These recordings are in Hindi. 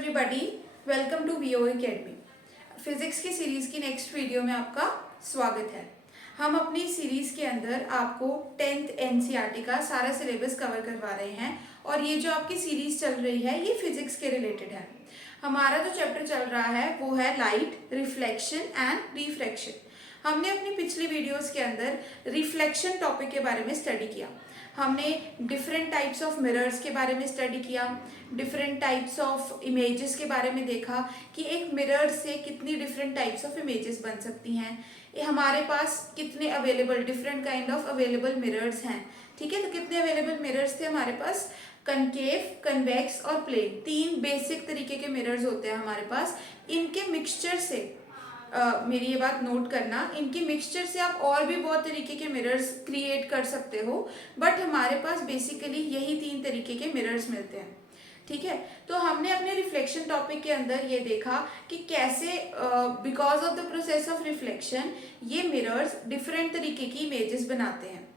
Everybody, welcome to VOA academy. Physics की सीरीज की नेक्स्ट वीडियो में आपका स्वागत है। हम अपनी सीरीज के अंदर आपको 10th एनसीईआरटी का सारा सिलेबस कवर करवा रहे हैं और ये जो आपकी सीरीज चल रही है ये फिजिक्स के रिलेटेड है। हमारा जो चैप्टर चल रहा है वो है लाइट, रिफ्लेक्शन एंड रिफ्रैक्शन। हमने अपनी पिछली वीडियोस के अंदर रिफ्लेक्शन टॉपिक के बारे में स्टडी किया। हमने डिफरेंट टाइप्स ऑफ मिरर्स के बारे में स्टडी किया, डिफरेंट टाइप्स ऑफ इमेजेस के बारे में देखा कि एक मिरर से कितनी डिफरेंट टाइप्स ऑफ इमेजेस बन सकती हैं, ये हमारे पास कितने available different kind of available mirrors हैं। ठीक है, तो कितने अवेलेबल मिरर्स थे हमारे पास? कनकेव, कन्वेक्स और प्लेन, तीन बेसिक तरीके के मिरर्स होते हैं हमारे पास। इनके मिक्सचर से मेरी ये बात नोट करना, इनके मिक्सचर से आप और भी बहुत तरीके के मिरर्स क्रिएट कर सकते हो, बट हमारे पास बेसिकली यही तीन तरीके के मिरर्स मिलते हैं। ठीक है, तो हमने अपने रिफ्लेक्शन टॉपिक के अंदर ये देखा कि कैसे because of the process of reflection ये मिरर्स डिफरेंट तरीके की इमेजेस बनाते हैं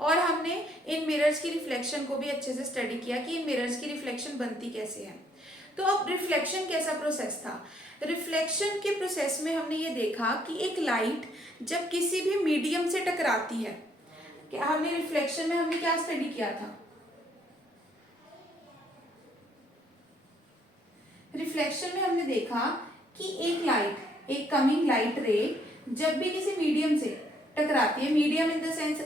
और हमने इन मिरर्स की रिफ्लेक्शन को भी अच्छे से स्टडी किया कि इन मिरर्स की रिफ्लेक्शन बनती कैसे है। तो अब रिफ्लेक्शन कैसा प्रोसेस था? रिफ्लेक्शन के प्रोसेस में हमने ये देखा कि एक लाइट जब किसी भी मीडियम से टकराती है, क्या हमने रिफ्लेक्शन में हमने क्या स्टडी किया था? रिफ्लेक्शन में हमने देखा कि एक लाइट, एक कमिंग लाइट रे जब भी किसी मीडियम से टकराती है, मीडियम इन द सेंस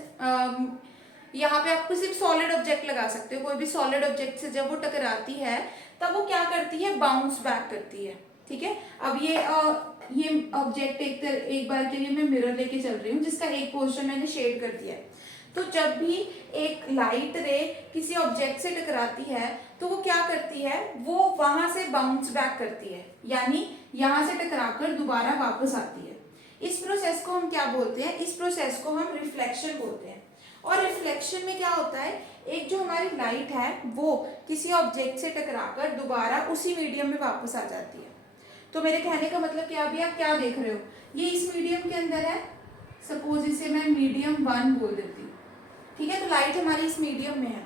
यहाँ पे आपको सिर्फ सॉलिड ऑब्जेक्ट लगा सकते हो, कोई भी सॉलिड ऑब्जेक्ट से जब वो टकराती है तब वो क्या करती है? बाउंस बैक करती है। ठीक है, अब ये ऑब्जेक्ट एक बार के लिए मैं मिरर लेके चल रही हूँ जिसका एक पोर्शन मैंने शेड कर दिया है। तो जब भी एक लाइट रे किसी ऑब्जेक्ट से टकराती है तो वो क्या करती है? वो वहां से बाउंस बैक करती है, यानी यहां से टकराकर दोबारा वापस आती है। इस प्रोसेस को हम क्या बोलते हैं? इस प्रोसेस को हम रिफ्लेक्शन बोलते हैं। और रिफ्लेक्शन में क्या होता है? एक जो हमारी लाइट है वो किसी ऑब्जेक्ट से टकराकर दोबारा उसी मीडियम में वापस आ जाती है। तो मेरे कहने का मतलब क्या, अभी आप क्या देख रहे हो? ये इस मीडियम के अंदर है, सपोज इसे मैं मीडियम 1 बोल देती हूँ। ठीक है, तो लाइट हमारी इस मीडियम में है।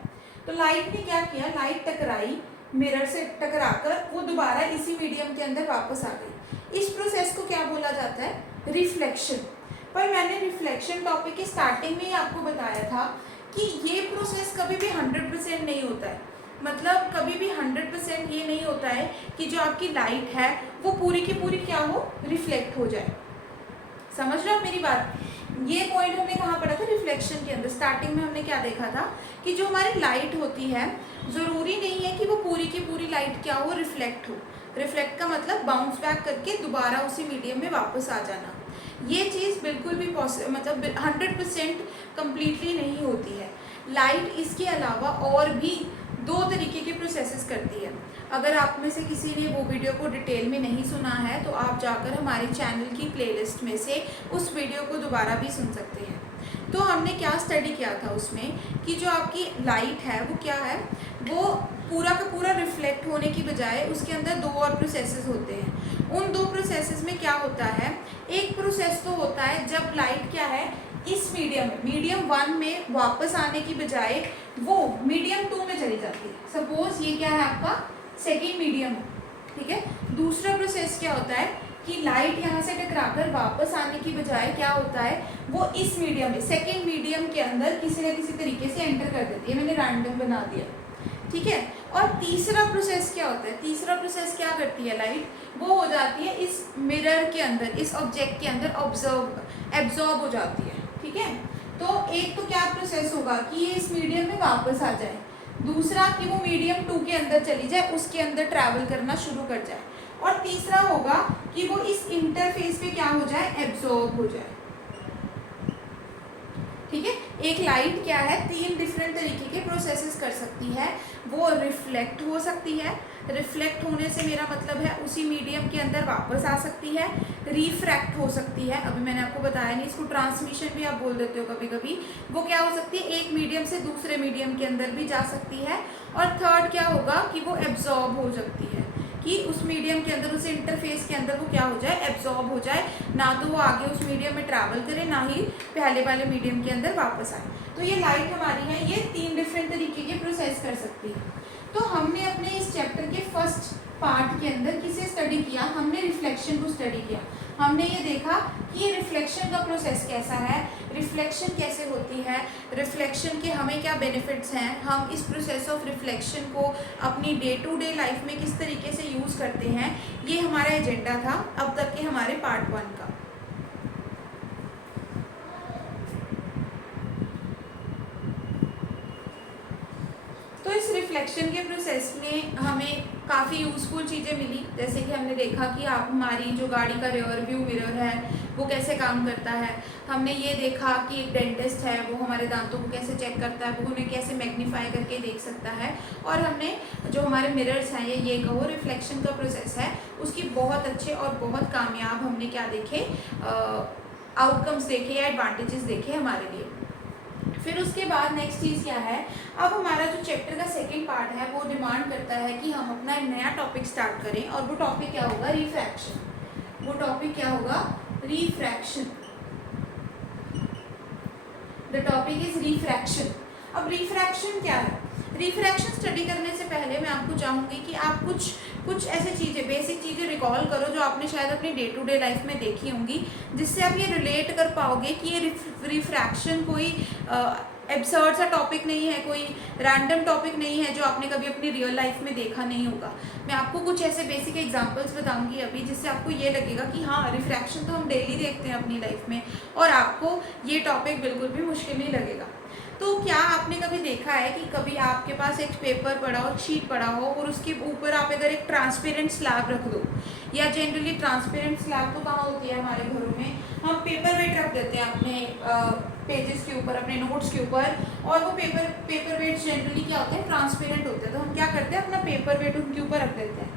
तो लाइट ने क्या किया? लाइट टकराई, मिरर से टकराकर वो दोबारा इसी मीडियम के अंदर वापस आ गई। इस प्रोसेस को क्या बोला जाता है? रिफ्लेक्शन। पर मैंने रिफ्लेक्शन टॉपिक के स्टार्टिंग में ही आपको बताया था कि ये प्रोसेस कभी भी 100% नहीं होता है। मतलब कभी भी 100% ये नहीं होता है कि जो आपकी लाइट है वो पूरी की पूरी क्या हो? रिफ्लेक्ट हो जाए। समझ रहे हो मेरी बात? ये पॉइंट हमने कहाँ पढ़ा था? रिफ्लेक्शन के अंदर स्टार्टिंग में हमने क्या देखा था कि जो हमारी लाइट होती है जरूरी नहीं है कि वो पूरी की पूरी लाइट क्या हो? रिफ्लेक्ट हो। रिफ्लेक्ट का मतलब बाउंस बैक करके दोबारा उसी मीडियम में वापस आ जाना। ये चीज़ बिल्कुल भी मतलब 100% कम्प्लीटली नहीं होती है। लाइट इसके अलावा और भी दो तरीके के प्रोसेसेस करती है। अगर आप में से किसी ने वो वीडियो को डिटेल में नहीं सुना है तो आप जाकर हमारे चैनल की प्लेलिस्ट में से उस वीडियो को दोबारा भी सुन सकते हैं। तो हमने क्या स्टडी किया था उसमें कि जो आपकी लाइट है वो क्या है? वो पूरा का पूरा रिफ्लेक्ट होने की बजाय उसके अंदर दो और प्रोसेसेस होते हैं। उन दो प्रोसेसेस में क्या होता है? एक प्रोसेस तो होता है जब लाइट क्या है? इस मीडियम 1 में वापस आने की बजाय वो मीडियम 2 में चली जाती है। सपोज ये क्या है? आपका सेकेंड मीडियम है। ठीक है, दूसरा प्रोसेस क्या होता है कि लाइट यहाँ से टकराकर वापस आने की बजाय क्या होता है? वो इस मीडियम में, सेकेंड मीडियम के अंदर किसी न किसी तरीके से एंटर कर देती है। मैंने रैंडम बना दिया। ठीक है, और तीसरा प्रोसेस क्या होता है? तीसरा प्रोसेस क्या करती है लाइट? वो हो जाती है इस मिरर के अंदर, इस ऑब्जेक्ट के अंदर एब्जॉर्ब हो जाती है। ठीक है, तो एक तो क्या प्रोसेस होगा कि ये इस मीडियम में वापस आ जाए, दूसरा कि वो मीडियम 2 के अंदर चली जाए, उसके अंदर ट्रैवल करना शुरू कर जाए, और तीसरा होगा कि वो इस इंटरफेस पे क्या हो जाए? एब्जॉर्ब हो जाए। ठीक है, एक लाइट क्या है? 3 डिफरेंट तरीके के प्रोसेसेस कर सकती है। वो रिफ्लेक्ट हो सकती है, रिफ्लेक्ट होने से मेरा मतलब है उसी मीडियम के अंदर वापस आ सकती है, रिफ्रैक्ट हो सकती है, अभी मैंने आपको बताया नहीं, इसको ट्रांसमिशन भी आप बोल देते हो कभी कभी। वो क्या हो सकती है? एक मीडियम से दूसरे मीडियम के अंदर भी जा सकती है। और थर्ड क्या होगा कि वो एब्जॉर्ब हो सकती है, कि उस मीडियम के अंदर, उस इंटरफेस के अंदर वो क्या हो जाए? एब्जॉर्ब हो जाए, ना तो वो आगे उस मीडियम में ट्रैवल करे, ना ही पहले वाले मीडियम के अंदर वापस आए। तो ये लाइट हमारी है, ये 3 डिफरेंट तरीके के प्रोसेस कर सकती है। तो हमने अपने इस चैप्टर के फर्स्ट पार्ट के अंदर किसे स्टडी किया, हमने रिफ्लेक्शन को स्टडी किया। हमने ये देखा कि ये रिफ्लेक्शन का प्रोसेस कैसा है, रिफ्लेक्शन कैसे होती है, रिफ्लेक्शन के हमें क्या बेनिफिट्स हैं, हम इस प्रोसेस ऑफ रिफ्लेक्शन को अपनी डे टू डे लाइफ में किस तरीके से यूज़ करते हैं। ये हमारा एजेंडा था अब तक के हमारे पार्ट 1 का। तो इस रिफ्लेक्शन के प्रोसेस में हमें काफ़ी यूज़फुल चीज़ें मिली, जैसे कि हमने देखा कि आप हमारी जो गाड़ी का रियर व्यू मिरर है वो कैसे काम करता है। हमने ये देखा कि एक डेंटिस्ट है वो हमारे दांतों को कैसे चेक करता है, वो उन्हें कैसे मैग्नीफाई करके देख सकता है। और हमने जो हमारे मिरर्स हैं ये कहो रिफ्लेक्शन का प्रोसेस है, उसकी बहुत अच्छे और बहुत कामयाब हमने क्या देखे आउटकम्स देखे या एडवांटेजेस देखे हमारे लिए। फिर उसके बाद नेक्स्ट चीज़ क्या है, अब हमारा जो चैप्टर का सेकंड पार्ट है वो डिमांड करता है कि हम अपना एक नया टॉपिक स्टार्ट करें, और वो टॉपिक क्या होगा, रिफ्रैक्शन। वो टॉपिक क्या होगा, refraction. The topic is refraction. अब रिफ्रैक्शन क्या है, रिफ्रैक्शन स्टडी करने से पहले मैं आपको चाहूँगी कि आप कुछ ऐसी चीज़ें, बेसिक चीज़ें रिकॉल करो जो आपने शायद अपनी डे टू डे लाइफ में देखी होंगी, जिससे आप ये रिलेट कर पाओगे कि ये रिफ्रैक्शन कोई एब्सर्ड सा टॉपिक नहीं है, कोई रैंडम टॉपिक नहीं है जो आपने कभी अपनी रियल लाइफ में देखा नहीं होगा। मैं आपको कुछ ऐसे बेसिक एग्जांपल्स बताऊंगी अभी, जिससे आपको ये लगेगा कि हाँ रिफ्रैक्शन तो हम डेली देखते हैं अपनी लाइफ में, और आपको ये टॉपिक बिल्कुल भी मुश्किल नहीं लगेगा। तो क्या आपने कभी देखा है कि कभी आपके पास एक पेपर पड़ा हो, शीट पड़ा हो, और उसके ऊपर आप अगर एक ट्रांसपेरेंट स्लैब रख दो, या जनरली ट्रांसपेरेंट स्लैब तो कहाँ होती है हमारे घरों में, हम पेपर वेट रख देते हैं अपने पेजेस के ऊपर, अपने नोट्स के ऊपर, और वो पेपर वेट जनरली क्या होते हैं, ट्रांसपेरेंट होते हैं। तो हम क्या करते हैं, अपना पेपर वेट उनके ऊपर रख देते हैं।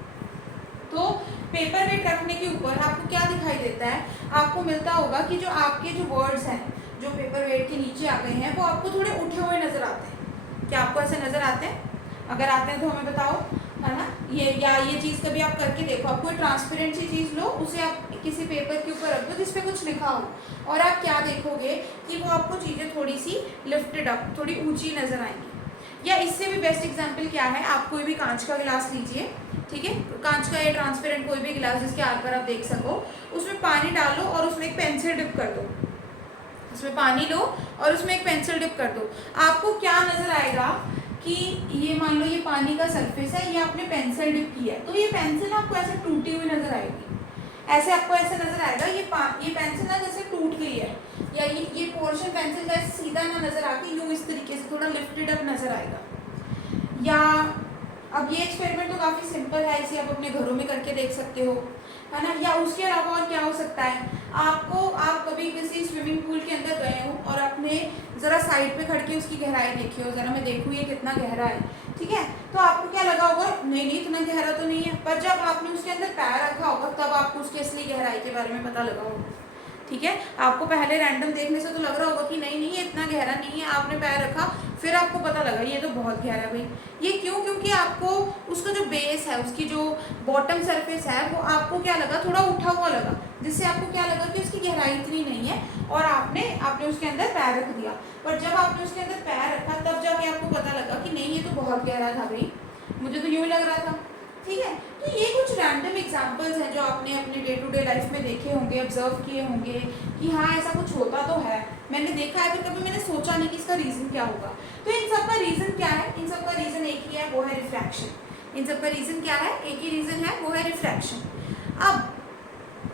तो पेपर वेट रखने के ऊपर आपको क्या दिखाई देता है, आपको मिलता होगा कि जो आपके जो वर्ड्स हैं जो पेपर वेट के नीचे आ गए हैं वो आपको थोड़े उठे हुए नजर आते हैं। क्या आपको ऐसे नजर आते हैं? अगर आते हैं तो हमें बताओ, है ना। ये चीज़ कभी आप करके देखो, आप कोई ट्रांसपेरेंट सी चीज़ लो, उसे आप किसी पेपर के ऊपर रख दो जिस पे कुछ लिखा हो, और आप क्या देखोगे कि वो आपको चीज़ें थोड़ी सी लिफ्टेड अप, थोड़ी ऊंची नजर आएंगी। या इससे भी बेस्ट एग्जाम्पल क्या है, आप कोई भी कांच का गिलास लीजिए, ठीक है, कांच का या ट्रांसपेरेंट कोई भी गिलास जिसके आर पर आप देख सको, उसमें पानी डालो और उसमें एक पेंसिल डिप कर दो। उसमें पानी लो और उसमें एक पेंसिल डिप कर दो, आपको क्या नजर आएगा कि ये मान लो ये पानी का सरफेस है, ये आपने पेंसिल डिप की है, तो ये पेंसिल आपको ऐसे टूटी हुई नजर आएगी। ऐसे आपको ऐसे नजर आएगा ये पेंसिल ना जैसे टूट गई है, या ये पोर्शन पेंसिल का सीधा ना नजर आके यूँ इस तरीके से थोड़ा लिफ्टेड अप नजर आएगा। या अब ये एक्सपेरिमेंट तो काफ़ी सिंपल है, इसे आप अपने घरों में करके देख सकते हो, है ना। या उसके अलावा और क्या हो सकता है, आप कभी किसी स्विमिंग पूल के अंदर गए हो और आपने ज़रा साइड पे खड़ के उसकी गहराई देखी हो, ज़रा मैं देखूँ ये कितना गहरा है, ठीक है, तो आपको क्या लगा होगा, नहीं इतना गहरा तो नहीं है। पर जब आपने उसके अंदर पैर रखा होगा तब आपको उसकी असली गहराई के बारे में पता लगा होगा, ठीक है। आपको पहले रैंडम देखने से तो लग रहा होगा कि नहीं ये इतना गहरा नहीं है, आपने पैर रखा, फिर आपको पता लगा ये तो बहुत गहरा है भाई। ये क्यों? क्योंकि आपको उसका जो बेस है, उसकी जो बॉटम सरफेस है, वो आपको क्या लगा, थोड़ा उठा हुआ लगा, जिससे आपको क्या लगा कि उसकी गहराई इतनी नहीं है, और आपने उसके अंदर पैर रख दिया। पर जब आपने उसके अंदर पैर रखा तब जाके आपको पता लगा कि नहीं ये तो बहुत गहरा था भाई, मुझे तो यूँ लग रहा था, ठीक है। तो ये कुछ रैंडम एग्जांपल्स हैं जो आपने अपने डे टू डे लाइफ में देखे होंगे, ऑब्जर्व किए होंगे कि हाँ ऐसा कुछ होता तो है, मैंने देखा है, पर कभी मैंने सोचा नहीं कि इसका रीज़न क्या होगा। तो इन सब का रीज़न क्या है? इन सब का रीज़न एक ही है, वो है रिफ्रैक्शन। इन सब का रीज़न क्या है? एक ही रीज़न है, वो है रिफ्रैक्शन।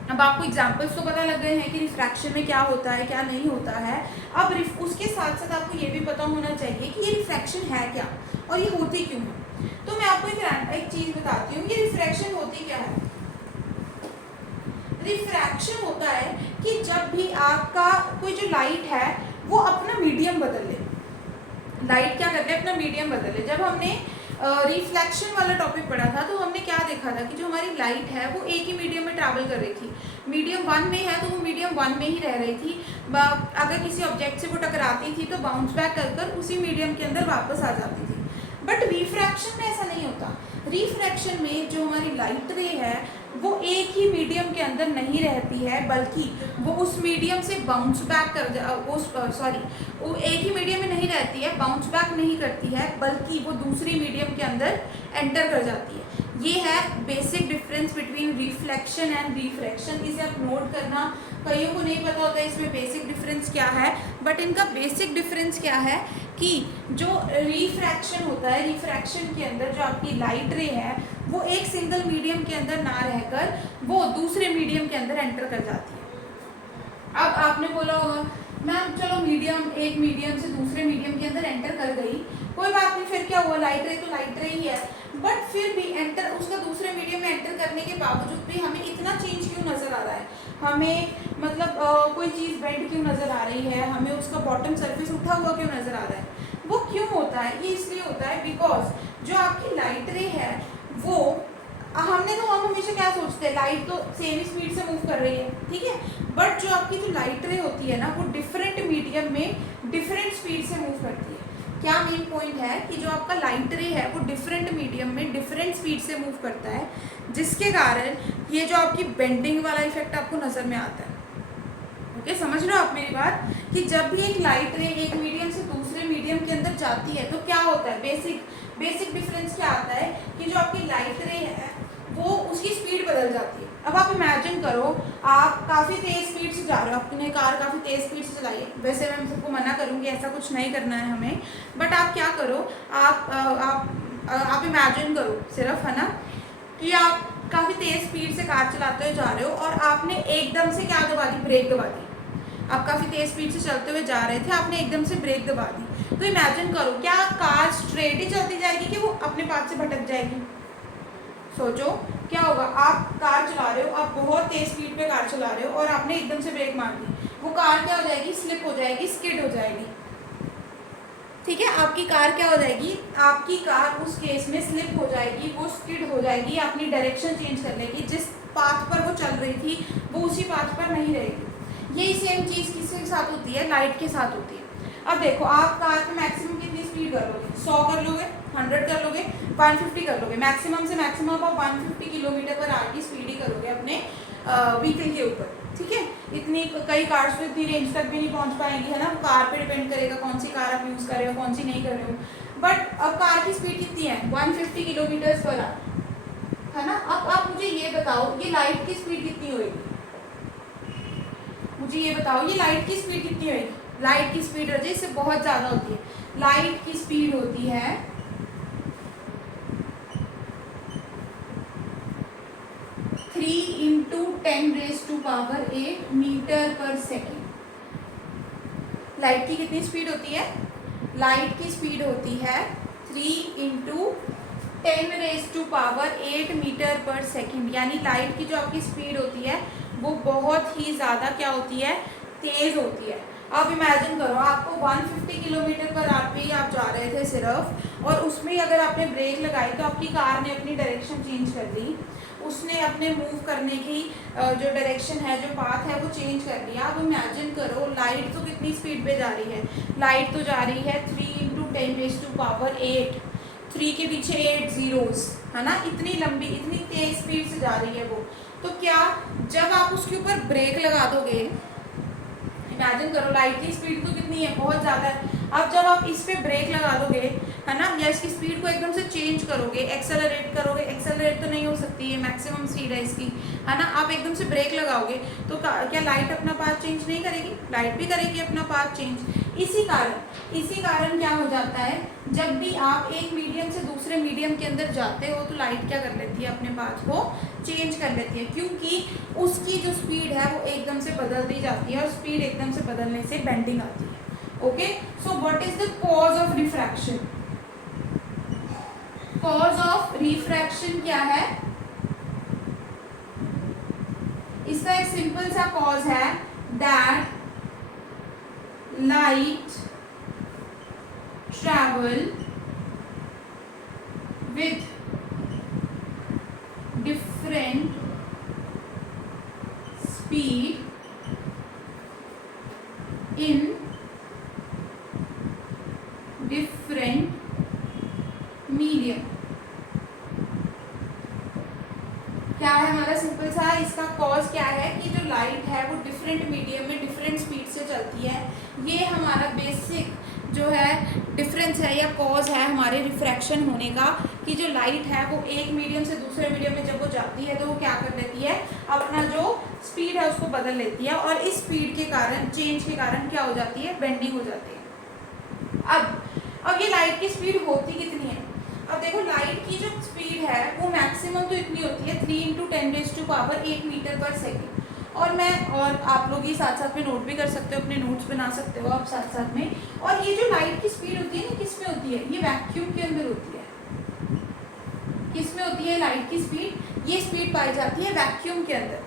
अब आपको एग्जाम्पल्स तो पता लग गए हैं कि रिफ्रैक्शन में क्या होता है क्या नहीं होता है। अब उसके साथ साथ आपको ये भी पता होना चाहिए कि ये रिफ्रैक्शन है क्या और ये होती क्यों है। तो मैं आपको एक चीज़ बताती हूँ, ये रिफ्रैक्शन होती क्या है। रिफ्रैक्शन होता है कि जब भी आपका कोई जो लाइट है वो अपना मीडियम बदल ले। लाइट क्या करते हैं, अपना मीडियम बदल ले। जब हमने रिफ्लेक्शन वाला टॉपिक पढ़ा था तो हमने क्या देखा था कि जो हमारी लाइट है वो एक ही मीडियम में ट्रैवल कर रही थी। मीडियम 1 में है तो वो मीडियम 1 में ही रह रही थी। अगर किसी ऑब्जेक्ट से वो टकराती थी तो बाउंस बैक कर उसी मीडियम के अंदर वापस आ जाती थी। बट रिफ्रैक्शन में ऐसा नहीं होता। रिफ्रैक्शन में जो हमारी लाइट रे है वो एक ही मीडियम के अंदर नहीं रहती है, बल्कि वो उस मीडियम से बाउंस बैक वो एक ही मीडियम में नहीं रहती है, बाउंस बैक नहीं करती है, बल्कि वो दूसरी मीडियम के अंदर एंटर कर जाती है। ये है basic difference between reflection and refraction. इसे आप नोट करना, कईयों को नहीं पता होता है इसमें बेसिक डिफरेंस क्या है, बट इनका बेसिक डिफरेंस क्या है कि जो रिफ्रैक्शन होता है, रिफ्रैक्शन के अंदर जो आपकी लाइट रे है वो एक सिंगल मीडियम के अंदर ना रहकर वो दूसरे मीडियम के अंदर एंटर कर जाती है। अब आपने बोला होगा मैम चलो एक मीडियम से दूसरे मीडियम के अंदर एंटर कर गई, कोई बात नहीं, फिर क्या हुआ, लाइट रे तो लाइट रे ही है, बट फिर भी उसका दूसरे मीडियम में एंटर करने के बावजूद भी हमें इतना चेंज क्यों नजर आ रहा है, हमें मतलब कोई चीज़ बेंड क्यों नजर आ रही है, हमें उसका बॉटम सरफेस उठा हुआ क्यों नजर आ रहा है, वो क्यों होता है, ये इसलिए होता है बिकॉज जो आपकी लाइट रे है वो हम हमेशा क्या सोचते हैं, लाइट तो सेम स्पीड से मूव कर रही है, ठीक है, बट जो आपकी जो लाइट रे होती है ना वो डिफरेंट मीडियम में डिफरेंट स्पीड से मूव करती है। क्या मेन पॉइंट है कि जो आपका लाइट रे है वो डिफरेंट मीडियम में डिफरेंट स्पीड से मूव करता है, जिसके कारण ये जो आपकी बेंडिंग वाला इफेक्ट आपको नज़र में आता है। ओके, समझ रहे हो आप मेरी बात, कि जब भी एक लाइट रे एक मीडियम से दूसरे मीडियम के अंदर जाती है तो क्या होता है, बेसिक डिफरेंस क्या आता है कि जो आपकी लाइट रे है वो उसकी स्पीड बदल जाती है। अब आप इमेजिन करो, आप काफ़ी तेज़ स्पीड से जा रहे हो, आपने कार काफ़ी तेज़ स्पीड से चलाई है, वैसे मैं सबको मना करूँगी ऐसा कुछ नहीं करना है हमें, बट आप क्या करो, आप इमेजिन करो सिर्फ, है ना, कि आप काफ़ी तेज़ स्पीड से कार चलाते हुए जा रहे हो और आपने एकदम से क्या दबा दी, ब्रेक दबा दी। आप काफ़ी तेज़ स्पीड से चलते हुए जा रहे थे, आपने एकदम से ब्रेक दबा दी, तो इमेजिन करो क्या कार स्ट्रेट ही चलती जाएगी कि वो अपने पाथ से भटक जाएगी। सोचो क्या होगा, आप कार चला रहे हो, आप बहुत तेज स्पीड पे कार चला रहे हो और आपने एकदम से ब्रेक मार दी, वो कार क्या हो जाएगी, स्लिप हो जाएगी, स्किड हो जाएगी, ठीक है, आपकी कार क्या हो जाएगी, आपकी कार उस केस में स्लिप हो जाएगी, वो स्किड हो जाएगी, अपनी डायरेक्शन चेंज कर लेगी, जिस पाथ पर वो चल रही थी वो उसी पाथ पर नहीं रहेगी। यही सेम चीज़ किसके साथ होती है, लाइट के साथ होती है। अब देखो, आप कार पे मैक्सिमम कितनी स्पीड कर लोगे, 100 कर लोगे, 100 कर लोगे, 150 कर लोगे, मैक्सिमम से मैक्सिमम आप 150 किलोमीटर पर आवर की स्पीड ही करोगे अपने व्हीकल के ऊपर, ठीक है। इतनी कई कार्स तो इतनी रेंज तक भी नहीं पहुंच पाएंगी, है ना, कार पे डिपेंड करेगा कौन सी कार आप यूज़ कर रहे हो, कौन सी नहीं कर रहे हो, बट अब कार की स्पीड कितनी है, 150 किलोमीटर पर आवर, है ना। अब आप मुझे ये बताओ, ये लाइट की स्पीड कितनी होगी, मुझे ये बताओ, ये लाइट की स्पीड कितनी होगी, लाइट की स्पीड वजह इससे बहुत ज़्यादा होती है, लाइट की स्पीड होती है 3 × 10⁸ मीटर पर सेकेंड। लाइट की कितनी स्पीड होती है, लाइट की स्पीड होती है 3 × 10⁸ मीटर पर सेकेंड, यानी लाइट की जो आपकी स्पीड होती है वो बहुत ही ज़्यादा क्या होती है, तेज़ होती है। अब इमेजिन करो, आपको 150 किलोमीटर पर आवर पे ही आप जा रहे थे सिर्फ, और उसमें अगर आपने ब्रेक लगाई तो आपकी कार ने अपनी डायरेक्शन चेंज कर दी, उसने अपने मूव करने की जो डायरेक्शन है, जो पाथ है वो चेंज कर लिया। अब इमेजिन करो, लाइट तो कितनी स्पीड पे जा रही है, लाइट तो जा रही है 3 × 10⁸, 3 के पीछे 8 zeros, है ना, इतनी लंबी, इतनी तेज स्पीड से जा रही है वो, तो क्या जब आप उसके ऊपर ब्रेक लगा दोगे, इमेजिन करो लाइट की स्पीड तो कितनी है, बहुत ज़्यादा है, अब जब आप इस पे ब्रेक लगा दोगे, है ना, या इसकी स्पीड को एकदम से चेंज करोगे, एक्सेलरेट करोगे, एक्सेलरेट तो नहीं हो सकती है, मैक्सिमम स्पीड है इसकी, है ना, आप एकदम से ब्रेक लगाओगे तो क्या लाइट अपना पाथ चेंज नहीं करेगी, लाइट भी करेगी अपना पाथ चेंज। इसी कारण क्या हो जाता है, जब भी आप एक मीडियम से दूसरे मीडियम के अंदर जाते हो तो लाइट क्या कर लेती है, अपने पाथ को चेंज कर लेती है, क्योंकि उसकी जो स्पीड है वो एकदम से बदल दी जाती है, और स्पीड एकदम से बदलने से बेंडिंग आती है। Okay, so what is the cause of refraction, cause of refraction क्या है, इसका एक सिंपल सा कॉज है that light travel with different speed in different medium. क्या है हमारा सा इसका कॉज क्या है कि जो लाइट है वो डिफरेंट मीडियम में डिफरेंट स्पीड से चलती है। ये हमारा बेसिक जो है डिफरेंस है या कॉज है हमारे रिफ्रैक्शन होने का, कि जो लाइट है वो एक मीडियम से दूसरे मीडियम में जब वो जाती है तो वो क्या कर लेती है, अपना जो स्पीड है उसको बदल लेती है, और इस स्पीड के कारण, चेंज के कारण क्या हो जाती है, बेंडिंग हो जाती है। अब ये लाइट की स्पीड होती कितनी है? अब देखो लाइट की जो स्पीड है वो मैक्सिमम तो इतनी होती है 3 × 10⁸ मीटर पर सेकेंड। और आप लोग ये साथ साथ में नोट भी कर सकते हो, अपने नोट्स बना सकते हो आप साथ साथ में। और ये जो लाइट की स्पीड होती है ना, किस में होती है, ये वैक्यूम के अंदर होती है। किस में होती है लाइट की स्पीड? ये स्पीड पाई जाती है वैक्यूम के अंदर।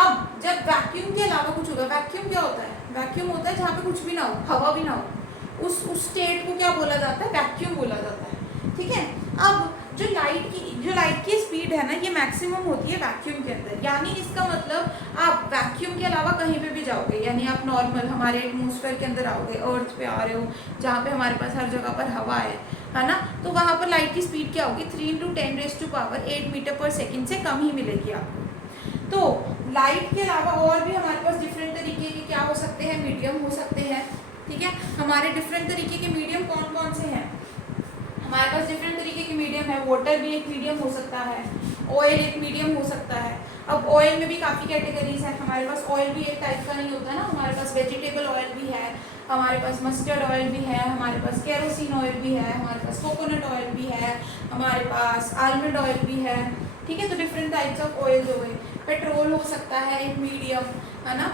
अब जब वैक्यूम के अलावा कुछ होगा, वैक्यूम क्या होता है? वैक्यूम होता है जहाँ पे कुछ भी ना हो, हवा भी ना हो, उस स्टेट को क्या बोला जाता है? वैक्यूम बोला जाता है। ठीक है। अब जो लाइट की स्पीड है ना, ये मैक्सिमम होती है वैक्यूम के अंदर। यानी इसका मतलब आप वैक्यूम के अलावा कहीं पे भी जाओगे, यानी आप नॉर्मल हमारे एटमॉस्फेयर के अंदर आओगे, अर्थ पे आ रहे हो जहाँ पे हमारे पास हर जगह पर हवा है ना, तो वहाँ पर लाइट की स्पीड क्या होगी? 3 × 10⁸ मीटर पर सेकेंड से कम ही मिलेगी आपको। तो लाइट के अलावा और भी हमारे पास डिफरेंट तरीके के क्या हो सकते हैं? मीडियम हो सकते हैं। ठीक है। हमारे डिफरेंट तरीके के मीडियम कौन कौन से हैं? हमारे पास डिफरेंट तरीके के मीडियम है। वाटर भी एक मीडियम हो सकता है, ऑयल एक मीडियम हो सकता है। अब ऑयल में भी काफ़ी कैटेगरीज है हमारे पास। ऑयल भी एक टाइप का नहीं होता ना, हमारे पास वेजिटेबल ऑयल भी है, हमारे पास मस्टर्ड ऑयल भी है, हमारे पास केरोसिन ऑयल भी है, हमारे पास कोकोनट ऑयल भी है, हमारे पास आलमंड ऑयल भी है। ठीक है। तो डिफरेंट टाइप्स ऑफ ऑयल हो गए। पेट्रोल हो सकता है एक मीडियम, है ना।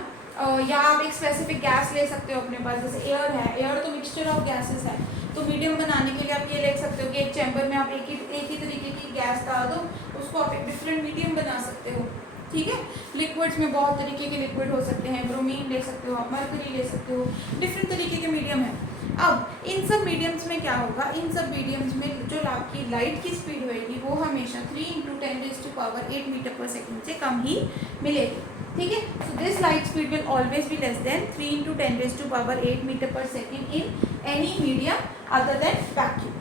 या आप एक स्पेसिफिक गैस ले सकते हो अपने पास, जैसे एयर है। एयर तो मिक्सचर ऑफ गैसेस है, तो मीडियम बनाने के लिए आप ये ले सकते हो कि एक चैम्बर में आप एक ही तरीके की गैस डाल दो, उसको आप एक डिफरेंट मीडियम बना सकते हो। ठीक है। लिक्विड्स में बहुत तरीके के लिक्विड हो सकते हैं, ब्रोमीन ले सकते हो आप, मर्करी ले सकते हो, डिफरेंट तरीके के मीडियम है। अब इन सब मीडियम्स में क्या होगा? इन सब मीडियम्स में जो आपकी लाइट की स्पीड होएगी वो हमेशा 3 × 10⁸ मीटर पर सेकेंड से कम ही मिलेगी। ठीक है। So this light speed will always be less than 3 × 10⁸ metre per second in any medium other than vacuum.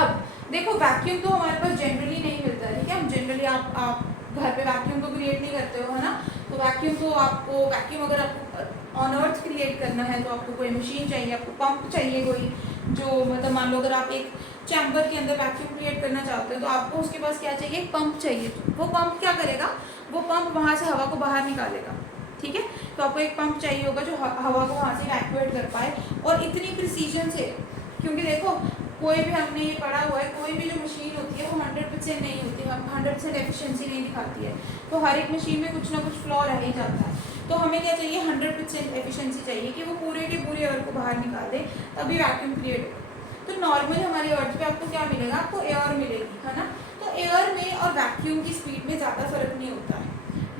अब देखो वैक्यूम तो हमारे पास जनरली नहीं मिलता है। ठीक है। हम जनरली आप घर पे वैक्यूम तो क्रिएट नहीं करते हो, है ना। तो वैक्यूम तो आपको अगर आपको ऑन अर्थ क्रिएट करना है तो आपको कोई मशीन चाहिए, आपको पंप चाहिए कोई, जो मतलब मान लो अगर आप एक चैम्बर के अंदर वैक्यूम क्रिएट करना चाहते हो तो आपको उसके पास क्या चाहिए? एक पंप चाहिए। वो पंप क्या करेगा? वो पंप वहाँ से हवा को बाहर निकालेगा। ठीक है। तो आपको एक पंप चाहिए होगा जो हवा को वहाँ से इवैक्यूएट कर पाए, और इतनी प्रिसीजन से, क्योंकि देखो कोई भी, हमने ये पढ़ा हुआ है, कोई भी जो मशीन होती है वो 100% नहीं होती, 100% एफिशिएंसी नहीं दिखाती है। तो हर एक मशीन में कुछ ना कुछ फ्लॉ रह ही जाता है। तो हमें क्या चाहिए? 100% एफिशिएंसी चाहिए कि वो पूरे के पूरे एयर को बाहर निकाल दे, तभी वैक्यूम क्रिएट होगा। तो नॉर्मल हमारे अर्थ पे आपको क्या मिलेगा? आपको एयर मिलेगी, है ना। तो एयर में और वैक्यूम की स्पीड में ज़्यादा फर्क नहीं होता है।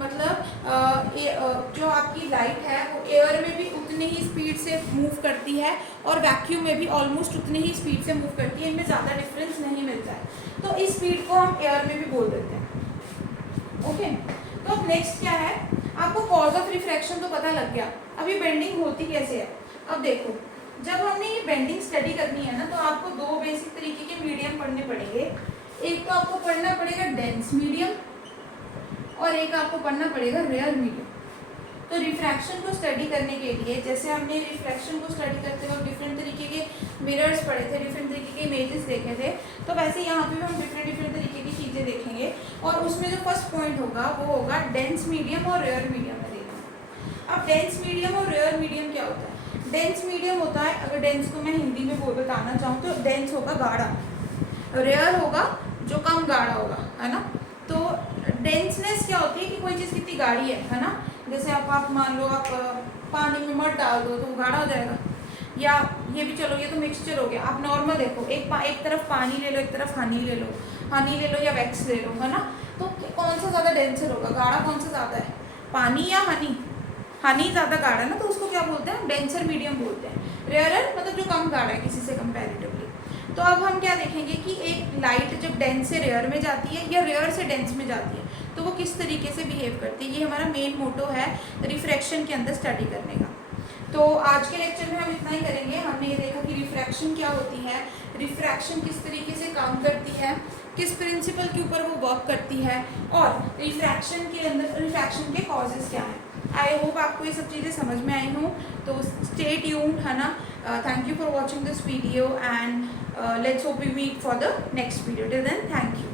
मतलब जो आपकी लाइट है वो एयर में भी उतनी ही स्पीड से मूव करती है और वैक्यूम में भी ऑलमोस्ट उतनी ही स्पीड से मूव करती है, इनमें ज़्यादा डिफरेंस नहीं मिलता है। तो इस स्पीड को हम एयर में भी बोल देते हैं। ओके। तो अब नेक्स्ट क्या है? आपको कॉज ऑफ रिफ्रैक्शन तो पता लग गया। अब ये बेंडिंग होती कैसे है? अब देखो, जब हमने ये बेंडिंग स्टडी करनी है ना, तो आपको दो बेसिक तरीके के मीडियम पढ़ने पड़ेंगे। एक तो आपको पढ़ना पड़ेगा डेंस मीडियम, और एक आपको पढ़ना पड़ेगा रेयर मीडियम। तो रिफ्रैक्शन को स्टडी करने के लिए, जैसे हमने रिफ्रैक्शन को स्टडी करते वक्त डिफरेंट तरीके के मिरर्स पढ़े थे, डिफरेंट तरीके के इमेजेस देखे थे, तो वैसे यहाँ पे भी हम डिफरेंट तरीके की चीज़ें देखेंगे। और उसमें जो फर्स्ट पॉइंट होगा वो होगा डेंस मीडियम और रेयर मीडियम में देखना। अब डेंस मीडियम और रेयर मीडियम क्या होता है? डेंस मीडियम होता है, अगर डेंस को मैं हिंदी में बताना चाहूँ तो डेंस होगा गाढ़ा, रेयर होगा जो कम गाढ़ा होगा, है ना। तो डेंसनेस क्या होती है कि कोई चीज़ कितनी गाढ़ी है ना। जैसे आप मान लो आप पानी में मड डाल दो तो वो गाढ़ा हो जाएगा, या ये भी चलो, ये तो मिक्सचर हो गया। आप नॉर्मल देखो, एक तरफ पानी ले लो, एक तरफ हनी ले लो या वैक्स ले लो, है ना। तो कौन सा ज़्यादा डेंसर होगा? गाढ़ा कौन सा ज़्यादा है? पानी या हनी? हनी ज़्यादा गाढ़ा है ना, तो उसको क्या बोलते हैं? डेंसर मीडियम बोलते हैं। रेयर मतलब जो कम गाढ़ा है किसी से कंपैरेटिवली। तो अब हम क्या देखेंगे कि एक लाइट जब डेंस से रेयर में जाती है या रेयर से डेंस में जाती है तो वो किस तरीके से बिहेव करती है। ये हमारा मेन मोटो है रिफ्रैक्शन के अंदर स्टडी करने का। तो आज के लेक्चर में हम इतना ही करेंगे। हमने ये देखा कि रिफ्रैक्शन क्या होती है, रिफ्रैक्शन किस तरीके से काम करती है, किस प्रिंसिपल के ऊपर वो वर्क करती है, और रिफ्रैक्शन के अंदर रिफ्रैक्शन के कॉजेज क्या हैं। आई होप आपको ये सब चीज़ें समझ में आई हों, तो स्टे ट्यून्ड, है ना। Thank you for watching this video, and let's hope we meet for the next video. Till then, thank you.